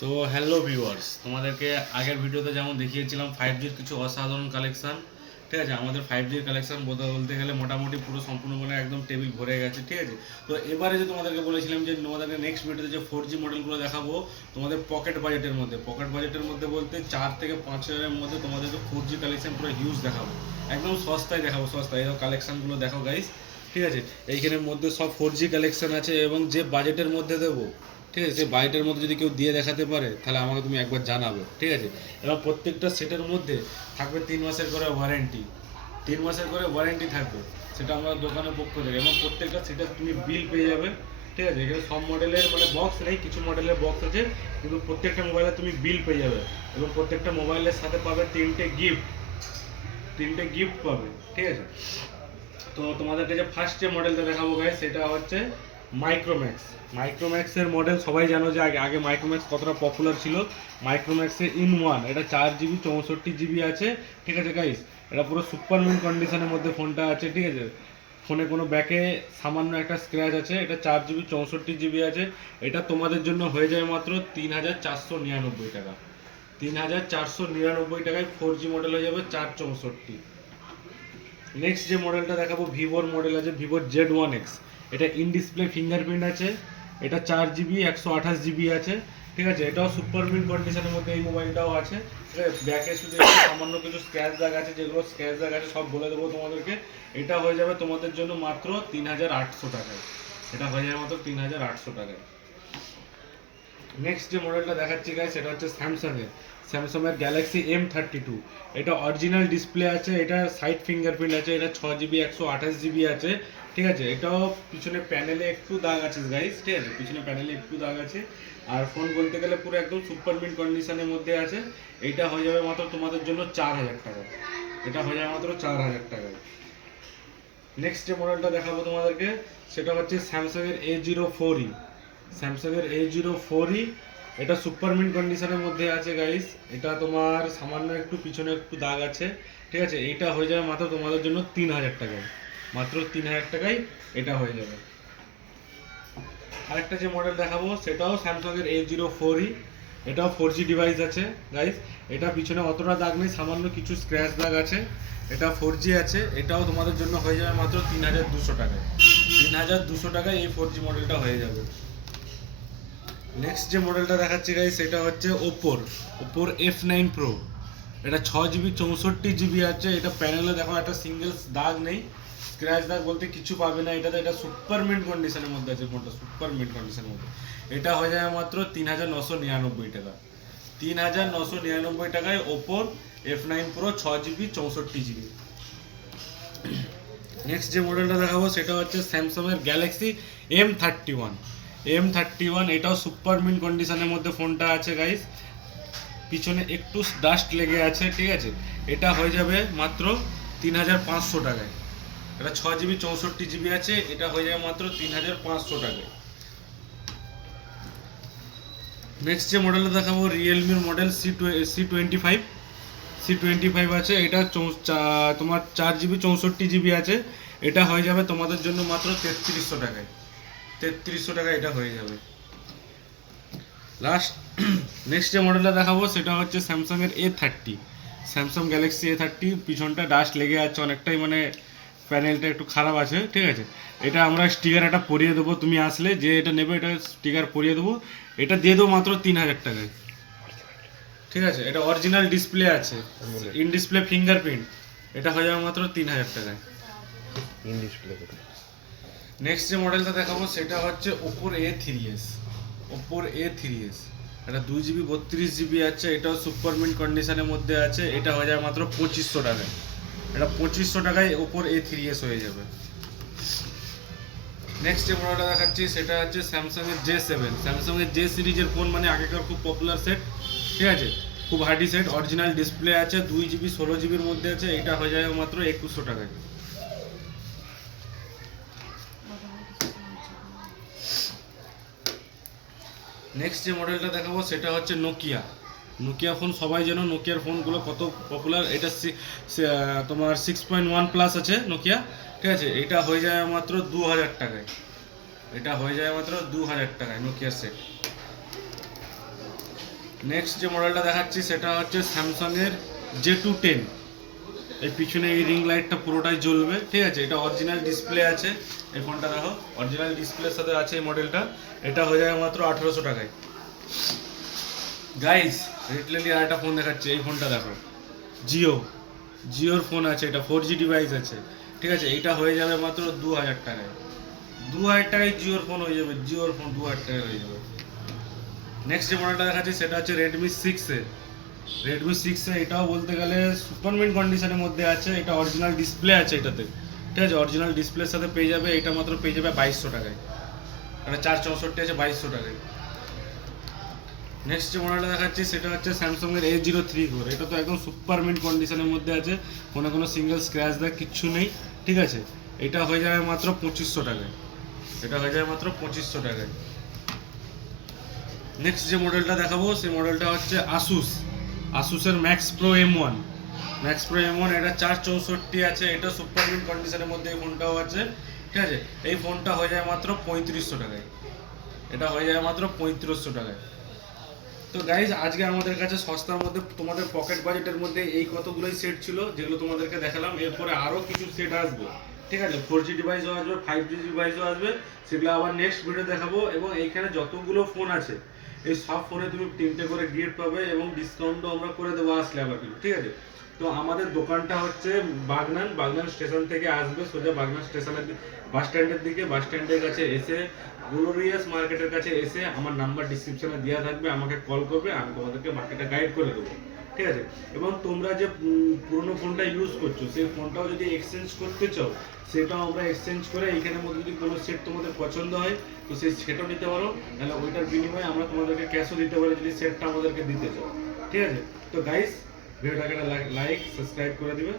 তো hello viewers তোমাদেরকে আগের ভিডিওতে যেমন দেখিয়েছিলাম ফাইভ জির কিছু অসাধারণ কালেকশন ঠিক আছে? আমাদের ফাইভ জির কালেকশন বলতে গেলে মোটামুটি পুরো সম্পূর্ণ মানে একদম টেবিল ভরে গেছে, ঠিক আছে? তো এবারে যে তোমাদেরকে বলেছিলাম যে তোমাদেরকে নেক্সট ভিডিওতে যে ফোর জি মডেলগুলো দেখাবো, তোমাদের পকেট বাজেটের মধ্যে। পকেট বাজেটের মধ্যে বলতে চার থেকে পাঁচ হাজারের মধ্যে তোমাদেরকে ফোর জি কালেকশন পুরো হিউজ দেখাবো। একদম সস্তায় দেখাবো, সস্তায়। এই কালেকশনগুলো দেখো গাইস ঠিক আছে? এইখানের মধ্যে সব ফোর জি কালেকশন আছে এবং যে বাজেটের মধ্যে দেবো ঠিক আছে সেই বাজেটের মধ্যে যদি কেউ দিয়ে দেখাতে পারে, তাহলে আমাকে তুমি একবার জানাবে, ঠিক আছে? এবার প্রত্যেকটা সেটের মধ্যে থাকবে তিন মাসের করে ওয়ারেন্টি তিন মাসের করে ওয়ারেন্টি থাকবে, সেটা আমরা দোকানের পক্ষ থেকে। এবং প্রত্যেকটা সেটের তুমি বিল পেয়ে যাবে, ঠিক আছে? এখানে সব মডেলের মানে বক্স নেই, কিছু মডেলের বক্স আছে, কিন্তু প্রত্যেকটা মোবাইলে তুমি বিল পেয়ে যাবে। এবং প্রত্যেকটা মোবাইলের সাথে পাবে তিনটে গিফট তিনটে গিফট পাবে, ঠিক আছে? তো তোমাদেরকে যে ফার্স্ট যে মডেলটা দেখাবো গাই সেটা হচ্ছে মাইক্রোম্যাক্স মাইক্রোম্যাক্সের মডেল সবাই জানো যে আগে আগে মাইক্রোম্যাক্স কতটা পপুলার ছিল? মাইক্রোম্যাক্সের ইন ওয়ান এটা চার জিবি চৌষট্টি জিবি আছে। ঠিক আছে গাইস এটা পুরো সুপার মিন কন্ডিশনের মধ্যে ফোনটা আছে, ঠিক আছে? ফোনে কোনো ব্যাকে সামান্য একটা স্ক্র্যাচ আছে। এটা চার জিবি চৌষট্টি জিবি আছে। এটা তোমাদের জন্য হয়ে যায় মাত্র তিন হাজার চারশো নিরানব্বই টাকা। তিন হাজার চারশো নিরানব্বই টাকায় ফোর জি মডেল হয়ে যাবে চার চৌষট্টি। নেক্সট যে মডেলটা দেখাবো ভিভোর মডেল আছে ভিভোর জেড ওয়ান এক্স এটা ইন ডিসপ্লে ফিঙ্গারপ্রিন্ট আছে, এটা চার জিবি একশো আঠাশ জিবি আছে, ঠিক আছে? এটাও সুপার মিন কন্ডিশনের মধ্যে এই মোবাইলটাও আছে, ঠিক আছে? ব্যাকে শুধু সামান্য কিছু স্ক্র্যাচ দাগ আছে, যেগুলো স্ক্র্যাচ দাগ আছে, সব বলে দেবো তোমাদেরকে। এটা হয়ে যাবে তোমাদের জন্য মাত্র তিন হাজার আটশো টাকায়। এটা হয়ে যাবে মাত্র তিন হাজার আটশো টাকায়। নেক্সট যে মডেলটা দেখাচ্ছি গাই সেটা হচ্ছে স্যামসাংয়ের স্যামসাংয়ের গ্যালাক্সি এম থার্টি টু এটা অরিজিনাল ডিসপ্লে আছে, এটা সাইড ফিঙ্গারপ্রিন্ট আছে, এটা ছ জিবি একশো আঠাশ জিবি আছে ঠিক আছে, এটাও পিছনে প্যানেলে একটু দাগ আছে গাইস ঠিক আছে? পিছনে প্যানেলে একটু দাগ আছে। আর ফোন বলতে গেলে পুরো একদম সুপার মিন কন্ডিশনের মধ্যে আছে। এটা হয়ে যাবে মাত্র তোমাদের জন্য চার হাজার টাকা। এটা হয়ে যাবে মাত্র চার হাজার টাকায়। নেক্সট যে মডেলটা দেখাবো তোমাদেরকে, সেটা হচ্ছে স্যামসাংয়ের এ জিরো ফোর ই স্যামসাংয়ের এ জিরো ফোর ই এটা সুপার মিন কন্ডিশনের মধ্যে আছে গাইস এটা তোমার সামান্য একটু পিছনে একটু দাগ আছে। ঠিক আছে, এটা হয়ে যাবে মাত্র তোমাদের জন্য তিন হাজার টাকায়। মাত্র তিন হাজার টাকায় এটা হয়ে যাবে। আরেকটা যে মডেল দেখাবো, সেটাও স্যামসাংয়ের এ জিরো ফোর ই এটাও ফোর জি ডিভাইস আছে গাইস এটা পিছনে অতটা দাগ নেই, সামান্য কিছু স্ক্র্যাচ দাগ আছে। এটা ফোর জি আছে, এটাও তোমাদের জন্য হয়ে যাবে মাত্র তিন হাজার দুশো টাকায়। তিন হাজার দুশো টাকায় এই ফোর জি মডেলটা হয়ে যাবে। নেক্সট যে মডেলটা দেখাচ্ছি গাই সেটা হচ্ছে ওপোর ওপোর এফ নাইন প্রো এটা ছ জিবি চৌষট্টি জিবি আছে। এটা প্যানেলে দেখো, একটা সিঙ্গেল দাগ নেই। স্ক্র্যাচ দাগ বলতে কিছু পাবে না, এটাতে এটা সুপার মিন্ট কন্ডিশনের মধ্যে আছে ফোনটা সুপার মিন্ট কন্ডিশনের মধ্যে। এটা হয়ে যাবে মাত্র তিন হাজার নশো নিরানব্বই টাকা। তিন হাজার নশো নিরানব্বই টাকায় ওপোর এফ নাইন প্রো ছ জিবি চৌষট্টি জিবি। নেক্সট যে মডেলটা দেখাবো, সেটা হচ্ছে স্যামসাংয়ের Galaxy M thirty one M thirty one এটাও সুপার মিন কন্ডিশনের মধ্যে ফোনটা আছে গাইস পিছনে একটু ডাস্ট লেগে আছে, ঠিক আছে? এটা হয়ে যাবে মাত্র তিন হাজার পাঁচশো টাকায়। এটা ছ জিবি চৌষট্টি জিবি আছে, এটা হয়ে যাবে মাত্র তিন হাজার পাঁচশো টাকায় নেক্সট যে মডেলটা দেখাবো রিয়েলমির model C C twenty five C twenty five আছে, এটা তোমার চার জিবি চৌষট্টি জিবি আছে, এটা হয়ে যাবে তোমাদের জন্য মাত্র তেত্রিশশো টাকায়। তেত্রিশশো টাকা এটা হয়ে যাবে। লাস্ট নেক্সট যে মডেলটা দেখাবো, সেটা হচ্ছে স্যামসাংয়ের A thirty Samsung Galaxy A thirty পিছনটা ডাস্ট লেগে আছে অনেকটাই মানে প্যানেলটা একটু খারাপ আছে ঠিক আছে? এটা আমরা স্টিকার একটা পরিয়ে দেবো তুমি আসলে যে এটা নেবে এটা স্টিকার পরিয়ে দেবো। এটা দিয়ে দেবো মাত্র তিন হাজার টাকায়। ঠিক আছে? এটা অরিজিনাল ডিসপ্লে আছে। ইন ডিসপ্লে ফিঙ্গারপ্রিন্ট এটা হয়ে যাবে মাত্র তিন হাজার টাকায়। ইন ডিসপ্লে নেক্সট যে মডেলটা দেখাবো সেটা হচ্ছে ওপোর এ থ্রি এস ওপোর এ থ্রি এস এটা দুই জিবি বত্রিশ জিবি আছে। এটাও সুপার মিন্ট কন্ডিশনের মধ্যে আছে। এটা হয়ে যাবে মাত্র পঁচিশশো টাকায়। এটা পঁচিশশো টাকায় ওপর এ থ্রি এস হয়ে যাবে। নেক্সট যে মডেলটা দেখাচ্ছি, সেটা হচ্ছে স্যামসাংয়ের জে সেভেন স্যামসাংয়ের জে সিরিজের ফোন মানে আগেকার খুব পপুলার সেট ঠিক আছে? খুব হার্ডি সেট অরিজিনাল ডিসপ্লে আছে, দুই জিবি ষোলো জিবির মধ্যে আছে, এটা হয়ে যাবে মাত্র একুশশো টাকায়। নেক্সট যে মডেলটা দেখাবো, সেটা হচ্ছে নোকিয়া নোকিয়া ফোন সবাই যেন নোকিয়ার ফোনগুলো কত পপুলার এটা তোমার সিক্স পয়েন্ট ওয়ান প্লাস আছে নোকিয়া ঠিক আছে? এটা হয়ে যায় মাত্র দু হাজার টাকায়। এটা হয়ে যায় মাত্র দু হাজার টাকায় নোকিয়ার সেট নেক্সট যে মডেলটা দেখাচ্ছি, সেটা হচ্ছে স্যামসাংয়ের জে টু টেন। এই পিছনে এই রিং লাইটটা পুরোটাই জ্বলবে, ঠিক আছে? এটা অরিজিনাল ডিসপ্লে আছে। এই ফোনটা দেখো অরিজিনাল ডিসপ্লের সাথে আছে এই মডেলটা এটা হয়ে যায় মাত্র আঠেরোশো টাকায়। গাইস রিটলেলি আর একটা ফোন দেখাচ্ছে এই ফোনটা দেখো। জিও জিওর ফোন আছে এটা ফোর জি ডিভাইস আছে। ঠিক আছে এইটা হয়ে যাবে মাত্র দু হাজার টাকায়। দু হাজার টাকায় জিওর ফোন হয়ে যাবে জিওর ফোন দু হাজার টাকায় হয়ে যাবে। নেক্সট যে মডেলটা দেখাচ্ছে সেটা হচ্ছে রেডমি সিক্সে রেডমি সিক্সে এটাও বলতে গেলে সুপারমিন কন্ডিশনের মধ্যে আছে এটা অরিজিনাল ডিসপ্লে আছে এটাতে। ঠিক আছে অরিজিনাল ডিসপ্লের সাথে পেয়ে যাবে এটা মাত্র পেয়ে যাবে বাইশশো টাকায়। এটা চার চৌষট্টি আছে বাইশশো টাকায়। নেক্সট যে মডেলটা দেখাচ্ছি, সেটা হচ্ছে স্যামসাংয়ের এ জিরো থ্রি ফোর এটা তো একদম সুপার মিন্ট কন্ডিশনের মধ্যে আছে। কোনো কোনো সিঙ্গেল স্ক্র্যাচ দেখ কিচ্ছু নেই, ঠিক আছে? এটা হয়ে যাবে মাত্র পঁচিশশো টাকায়। এটা হয়ে যাবে মাত্র পঁচিশশো টাকায়। নেক্সট যে মডেলটা দেখাবো, সেই মডেলটা হচ্ছে Asus আসুসের Max Pro M one Max Pro M one এটা চার চৌষট্টি আছে। এটা সুপার মিন্ট কন্ডিশনের মধ্যে এই ফোনটাও আছে, ঠিক আছে? এই ফোনটা হয়ে যায় মাত্র পঁয়ত্রিশশো টাকায়। এটা হয়ে যায় মাত্র পঁয়ত্রিশশো টাকায়। তো গাইজ আজকে আমাদের কাছে সস্তার মধ্যে তোমাদের পকেট বাজেটের মধ্যে এই কতগুলোই সেট ছিল যেগুলো তোমাদেরকে দেখালাম। এরপরে আরও কিছু সেট আসবে, ঠিক আছে? ফোর জি ডিভাইসও আসবে ফাইভ জি ডিভাইসও আসবে, সেগুলো আবার নেক্সট ভিডিও দেখাবো। এবং এইখানে যতগুলো ফোন আছে, এই সব ফোনে তুমি তিনটে করে গিফট পাবে এবং ডিসকাউন্টও আমরা করে দেবো আসলে আবার কিন্তু, ঠিক আছে? তো আমাদের দোকানটা হচ্ছে বাগনান। বাগনান স্টেশন থেকে আসবে সোজা বাগনান স্টেশনের বাস স্ট্যান্ডের দিকে বাস স্ট্যান্ডের কাছে এসে গ্লোরিয়াস মার্কেটের কাছে এসে আমার নাম্বার ডিসক্রিপশনে দেওয়া থাকবে, আমাকে কল করবে, আমি তোমাদেরকে মার্কেটে গাইড করে দেবো। ঠিক আছে? এবং তোমরা যে পুরোনো ফোনটা ইউজ করছ সেই ফোনটাও যদি এক্সচেঞ্জ করতে চাও, সেটাও আমরা এক্সচেঞ্জ করে এইখানের মধ্যে যদি কোনো সেট তোমাদের পছন্দ হয়, তো সেই সেটও নিতে পারো। তাহলে ওইটার বিনিময়ে আমরা তোমাদেরকে ক্যাশও দিতে পারি যদি সেটটা আমাদেরকে দিতে চাও। ঠিক আছে? তো গাইস ভিডিওটাকে লাইক সাবস্ক্রাইব করে দিবে।